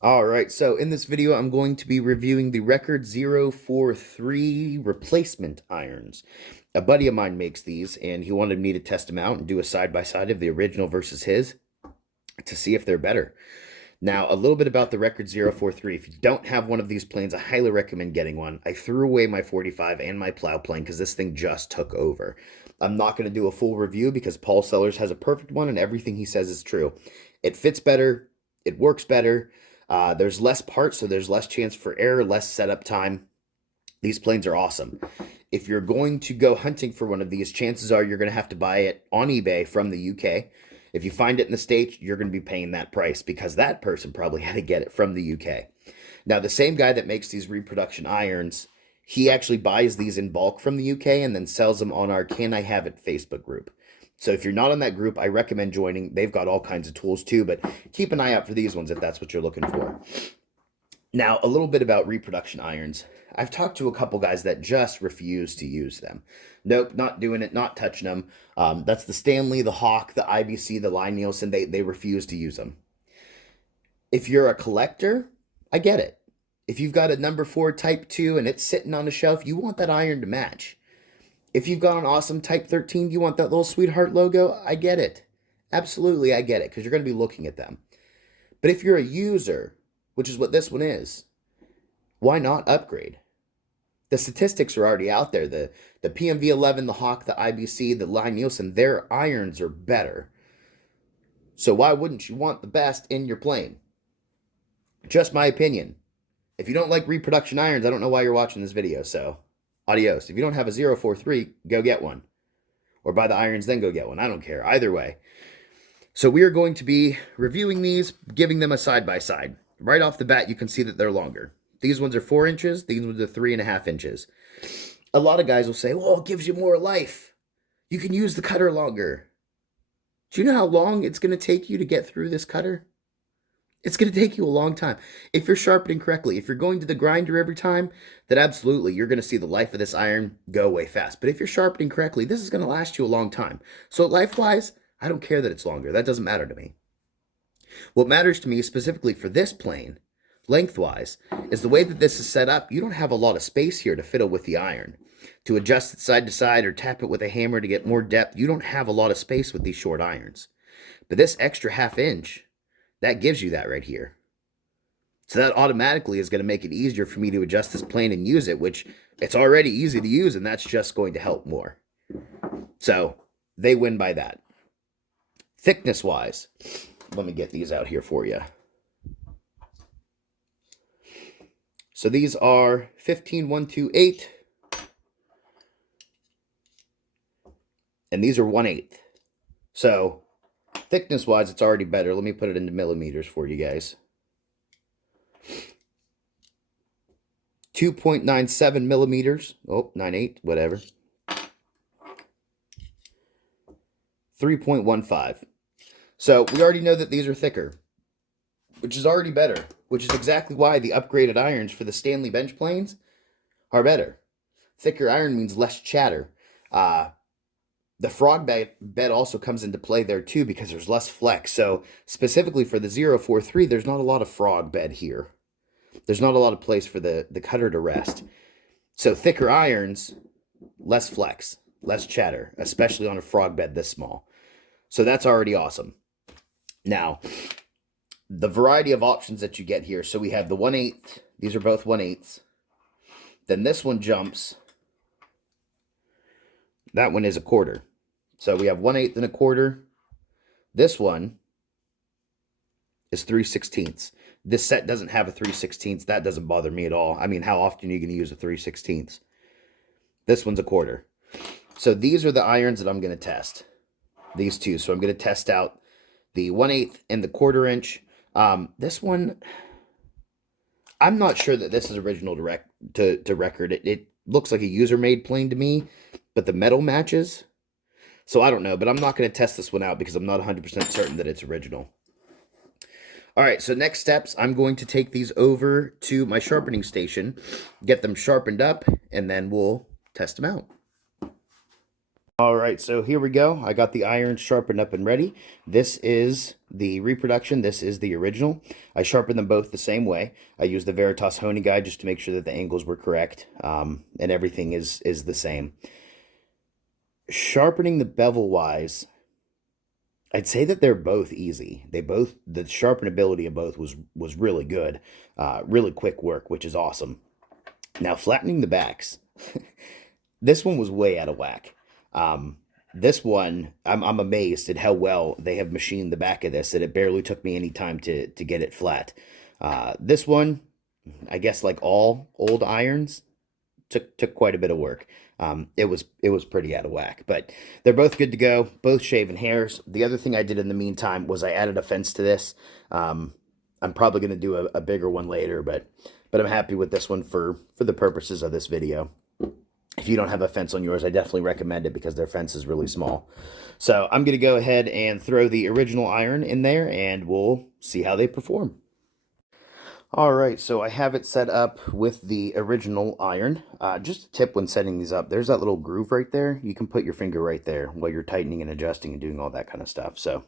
All right, so in this video, I'm going to be reviewing the Record 043 replacement irons. A buddy of mine makes these, and he wanted me to test them out and do a side-by-side of the original versus his to see if they're better. Now, a little bit about the Record 043. If you don't have one of these planes, I highly recommend getting one. I threw away my 45 and my plow plane because this thing just took over. I'm not going to do a full review because Paul Sellers has a perfect one and everything he says is true. It fits better. It works better. There's less parts, so there's less chance for error, less setup time. These planes are awesome. If you're going to go hunting for one of these, chances are you're going to have to buy it on eBay from the UK. If you find it in the States, you're going to be paying that price because that person probably had to get it from the UK. Now, the same guy that makes these reproduction irons, he actually buys these in bulk from the UK and then sells them on our Can I Have It Facebook group. So if you're not on that group, I recommend joining. They've got all kinds of tools too, but keep an eye out for these ones if that's what you're looking for. Now, a little bit about reproduction irons. I've talked to a couple guys that just refuse to use them. Nope, not doing it, not touching them. That's the Stanley, the Hawk, the IBC, the Lie-Nielsen. They refuse to use them. If you're a collector, I get it. If you've got a number 4 Type 2 and it's sitting on a shelf, you want that iron to match. If you've got an awesome Type 13, you want that little sweetheart logo, I get it. Absolutely, I get it, because you're going to be looking at them. But if you're a user, which is what this one is, why not upgrade? The statistics are already out there. The PMV11, the Hawk, the IBC, the Lie-Nielsen, their irons are better. So why wouldn't you want the best in your plane? Just my opinion. If you don't like reproduction irons, I don't know why you're watching this video, so adios. If you don't have a 043, go get one. Or buy the irons, then go get one. I don't care. Either way. So we are going to be reviewing these, giving them a side-by-side. Right off the bat, you can see that they're longer. These ones are 4 inches. These ones are 3.5 inches. A lot of guys will say, well, it gives you more life. You can use the cutter longer. Do you know how long it's going to take you to get through this cutter? It's going to take you a long time. If you're sharpening correctly, if you're going to the grinder every time, then absolutely, you're going to see the life of this iron go away fast. But if you're sharpening correctly, this is going to last you a long time. So life-wise, I don't care that it's longer. That doesn't matter to me. What matters to me specifically for this plane, lengthwise, is the way that this is set up. You don't have a lot of space here to fiddle with the iron. To adjust it side to side or tap it with a hammer to get more depth, you don't have a lot of space with these short irons. But this extra ½ inch, that gives you that right here. So that automatically is going to make it easier for me to adjust this plane and use it, which it's already easy to use, and that's just going to help more. So they win by that. Thickness-wise, let me get these out here for you. So these are 15128, and these are 1/8. So thickness-wise, it's already better. Let me put it into millimeters for you guys. 2.97 millimeters. Oh, 9/8, whatever. 3.15. So we already know that these are thicker, which is already better, which is exactly why the upgraded irons for the Stanley bench planes are better. Thicker iron means less chatter. The frog bed also comes into play there too because there's less flex. So specifically for the 043, there's not a lot of frog bed here. There's not a lot of place for the cutter to rest. So thicker irons, less flex, less chatter, especially on a frog bed this small. So that's already awesome. Now, the variety of options that you get here. So we have the 1/8. These are both 1/8. Then this one jumps. That one is a quarter. So we have 1/8 and a quarter. This one is 3/16. This set doesn't have a 3/16. That doesn't bother me at all. I mean, how often are you going to use a 3/16? This one's a quarter. So these are the irons that I'm going to test. These two. So I'm going to test out the 1/8 and the 1/4 inch. This one, I'm not sure that this is original to record. It looks like a user-made plane to me, but the metal matches. So I don't know, but I'm not going to test this one out because I'm not 100% certain that it's original. All right, so next steps, I'm going to take these over to my sharpening station, get them sharpened up, and then we'll test them out. All right, so here we go. I got the iron sharpened up and ready. This is the Reproduction. This is the original. I sharpened them both the same way. I used the Veritas honing guide just to make sure that the angles were correct, and everything is the same. Sharpening the bevel wise, I'd say that they're both easy. The sharpenability of both was really good, really quick work, which is awesome. Now flattening the backs, this one was way out of whack. This one, I'm amazed at how well they have machined the back of this, that it barely took me any time to get it flat. This one, I guess like all old irons, took quite a bit of work. It was pretty out of whack, but they're both good to go, both shaven hairs. The other thing I did in the meantime was I added a fence to this. I'm probably going to do a bigger one later, but I'm happy with this one for the purposes of this video. If you don't have a fence on yours, I definitely recommend it because their fence is really small. So I'm going to go ahead and throw the original iron in there, and we'll see how they perform. All right, so I have it set up with the original iron. Just a tip when setting these up, there's that little groove right there. You can put your finger right there while you're tightening and adjusting and doing all that kind of stuff. So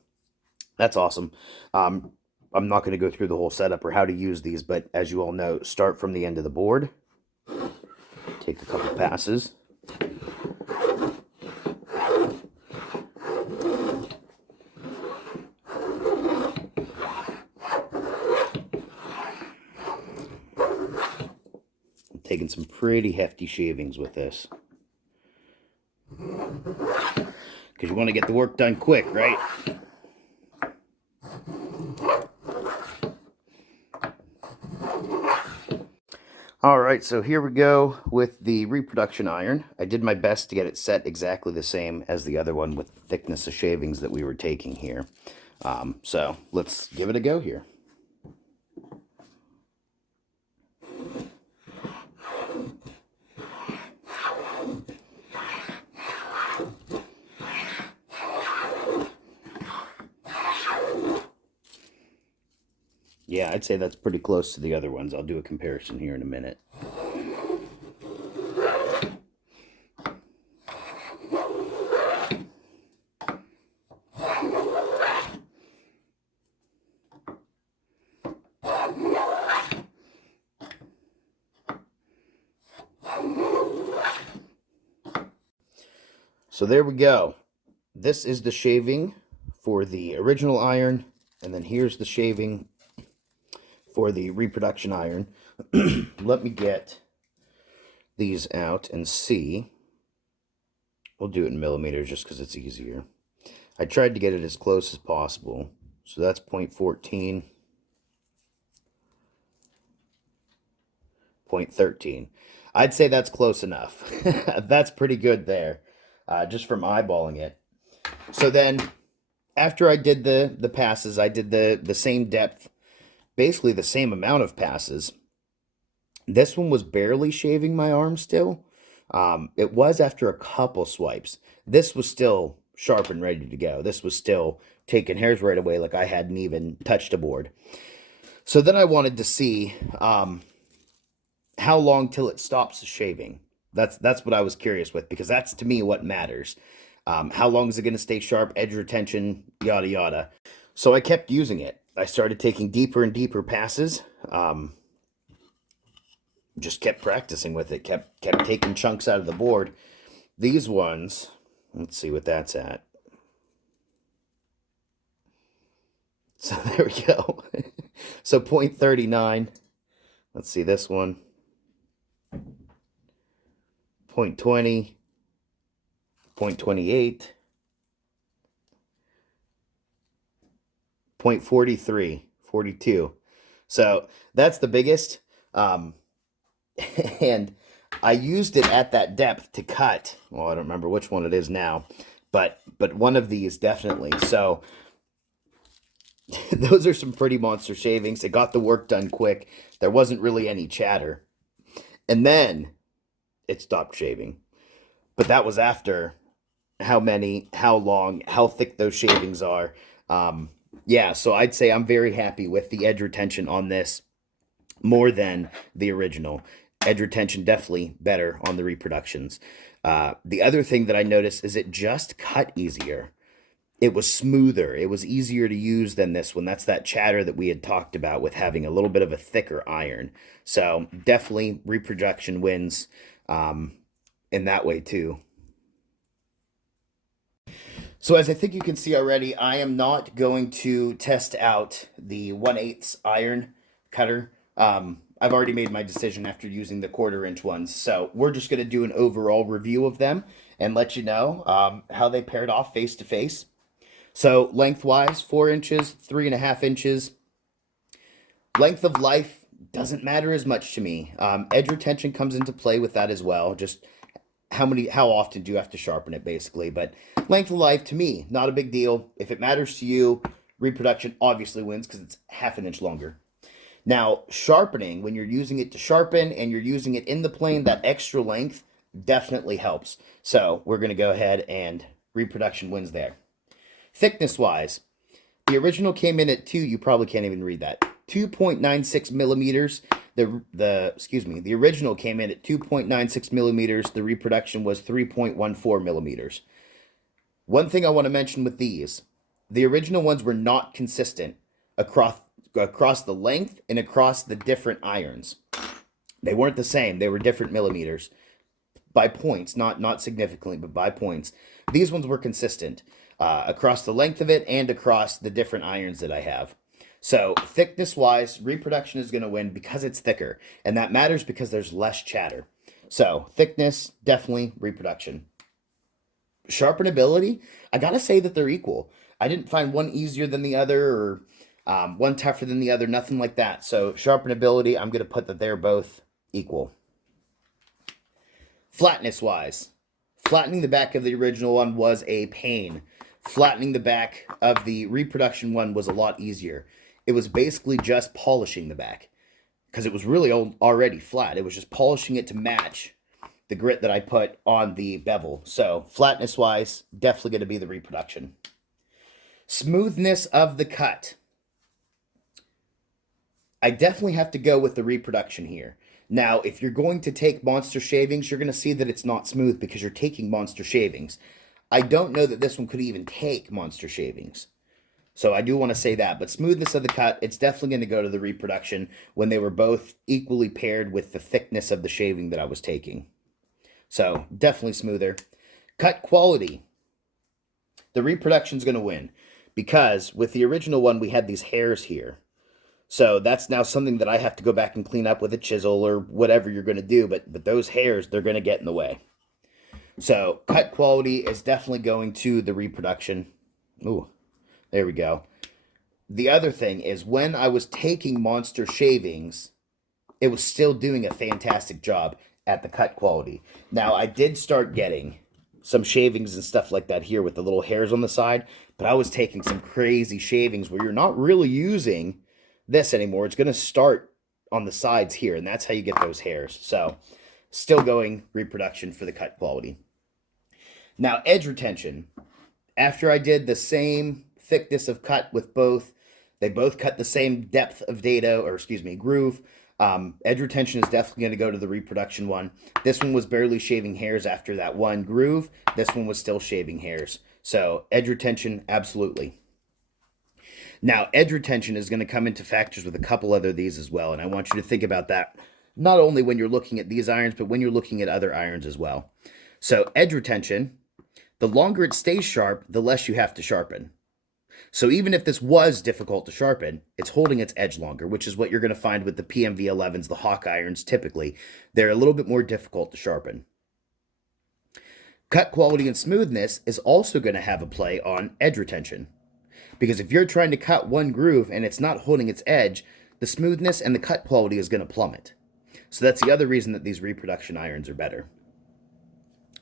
that's awesome. I'm not going to go through the whole setup or how to use these, but as you all know, start from the end of the board. Take a couple passes. I'm taking some pretty hefty shavings with this, because you want to get the work done quick, right? All right, so here we go with the Reproduction iron. I did my best to get it set exactly the same as the other one with the thickness of shavings that we were taking here. So let's give it a go here. Yeah, I'd say that's pretty close to the other ones. I'll do a comparison here in a minute. So there we go. This is the shaving for the original iron, and then here's the shaving for the Reproduction iron. Let me get these out and see. We'll do it in millimeters just because it's easier. I tried to get it as close as possible. So that's 0.14, 0.13. I'd say that's close enough. That's pretty good there, just from eyeballing it. So then, after I did the passes, I did the same depth, basically the same amount of passes. This one was barely shaving my arm still. It was after a couple swipes. This was still sharp and ready to go. This was still taking hairs right away, like I hadn't even touched a board. So then I wanted to see how long till it stops shaving. That's what I was curious with, because that's to me what matters. How long is it going to stay sharp, edge retention, yada yada. So I kept using it. I started taking deeper and deeper passes. Just kept practicing with it. Kept taking chunks out of the board. These ones, let's see what that's at. So there we go. So 0.39. Let's see this one. 0.20. 0.28. 0.43. 42. So that's the biggest. And I used it at that depth to cut. Well, I don't remember which one it is now, but one of these definitely. So those are some pretty monster shavings. It got the work done quick. There wasn't really any chatter. And then it stopped shaving. But that was after how many, how long, how thick those shavings are. Yeah, so I'd say I'm very happy with the edge retention on this more than the original. Edge retention definitely better on the reproductions. The other thing that I noticed is it just cut easier. It was smoother. It was easier to use than this one. That's that chatter that we had talked about with having a little bit of a thicker iron. So definitely reproduction wins in that way too. So as I think you can see already, I am not going to test out the 1/8 iron cutter. I've already made my decision after using the 1/4 inch ones. So we're just going to do an overall review of them and let you know how they paired off face to face. So lengthwise, 4 inches, 3.5 inches. Length of life doesn't matter as much to me. Edge retention comes into play with that as well. Just how often do you have to sharpen it, basically. But length of life, to me, not a big deal. If it matters to you, reproduction obviously wins because it's 1/2 inch longer. Now, sharpening, when you're using it to sharpen and you're using it in the plane, that extra length definitely helps. So we're going to go ahead and reproduction wins there. Thickness-wise, the original came in at you probably can't even read that, 2.96 millimeters. The original came in at 2.96 millimeters. The reproduction was 3.14 millimeters. One thing I want to mention with these, the original ones were not consistent across the length and across the different irons. They weren't the same. They were different millimeters by points, not significantly, but by points. These ones were consistent across the length of it and across the different irons that I have. So thickness-wise, reproduction is going to win because it's thicker, and that matters because there's less chatter. So thickness, definitely reproduction. Sharpenability, I got to say that they're equal. I didn't find one easier than the other or one tougher than the other, nothing like that. So sharpenability, I'm going to put that they're both equal. Flatness-wise, flattening the back of the original one was a pain. Flattening the back of the reproduction one was a lot easier. It was basically just polishing the back because it was really already flat. It was just polishing it to match the grit that I put on the bevel. So flatness-wise, definitely going to be the reproduction. Smoothness of the cut. I definitely have to go with the reproduction here. Now, if you're going to take monster shavings, you're going to see that it's not smooth because you're taking monster shavings. I don't know that this one could even take monster shavings. So I do want to say that. But smoothness of the cut, it's definitely going to go to the reproduction when they were both equally paired with the thickness of the shaving that I was taking. So definitely smoother. Cut quality. The reproduction's going to win because with the original one, we had these hairs here. So that's now something that I have to go back and clean up with a chisel or whatever you're going to do. But those hairs, they're going to get in the way. So cut quality is definitely going to the reproduction. Ooh, there we go. The other thing is when I was taking monster shavings, it was still doing a fantastic job at the cut quality. Now, I did start getting some shavings and stuff like that here with the little hairs on the side, but I was taking some crazy shavings where you're not really using this anymore. It's going to start on the sides here, and that's how you get those hairs. So still going reproduction for the cut quality. Now, edge retention. After I did the same thickness of cut with both, they both cut the same depth of groove. Edge retention is definitely going to go to the reproduction one. This one was barely shaving hairs after that one groove. This one was still shaving hairs. So edge retention, absolutely. Now, edge retention is going to come into factors with a couple other these as well, and I want you to think about that not only when you're looking at these irons, but when you're looking at other irons as well. So edge retention, the longer it stays sharp, the less you have to sharpen. So even if this was difficult to sharpen, it's holding its edge longer, which is what you're going to find with the PMV11s, the Hawk irons typically. They're a little bit more difficult to sharpen. Cut quality and smoothness is also going to have a play on edge retention. Because if you're trying to cut one groove and it's not holding its edge, the smoothness and the cut quality is going to plummet. So that's the other reason that these reproduction irons are better.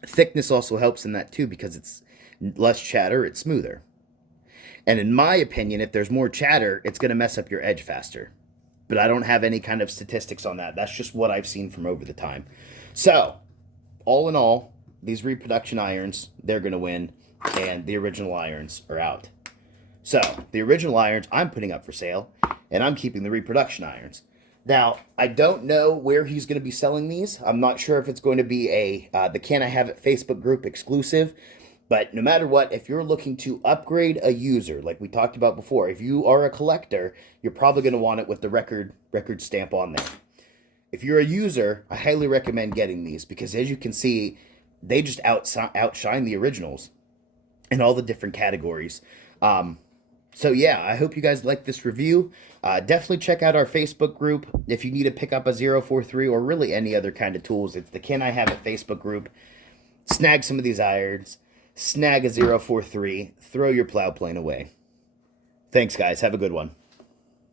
Thickness also helps in that too because it's less chatter, it's smoother. And in my opinion, if there's more chatter, it's going to mess up your edge faster. But I don't have any kind of statistics on that. That's just what I've seen from over the time. So, all in all, these reproduction irons, they're going to win, and the original irons are out. So, the original irons I'm putting up for sale, and I'm keeping the reproduction irons. Now, I don't know where he's going to be selling these. I'm not sure if it's going to be the Can I Have It Facebook group exclusive. But no matter what, if you're looking to upgrade a user, like we talked about before, if you are a collector, you're probably going to want it with the record stamp on there. If you're a user, I highly recommend getting these because, as you can see, they just outshine the originals in all the different categories. So yeah, I hope you guys like this review. Definitely check out our Facebook group if you need to pick up a 043 or really any other kind of tools. It's the Can I Have It Facebook group. Snag some of these irons. Snag a 043. Throw your plow plane away. Thanks, guys. Have a good one.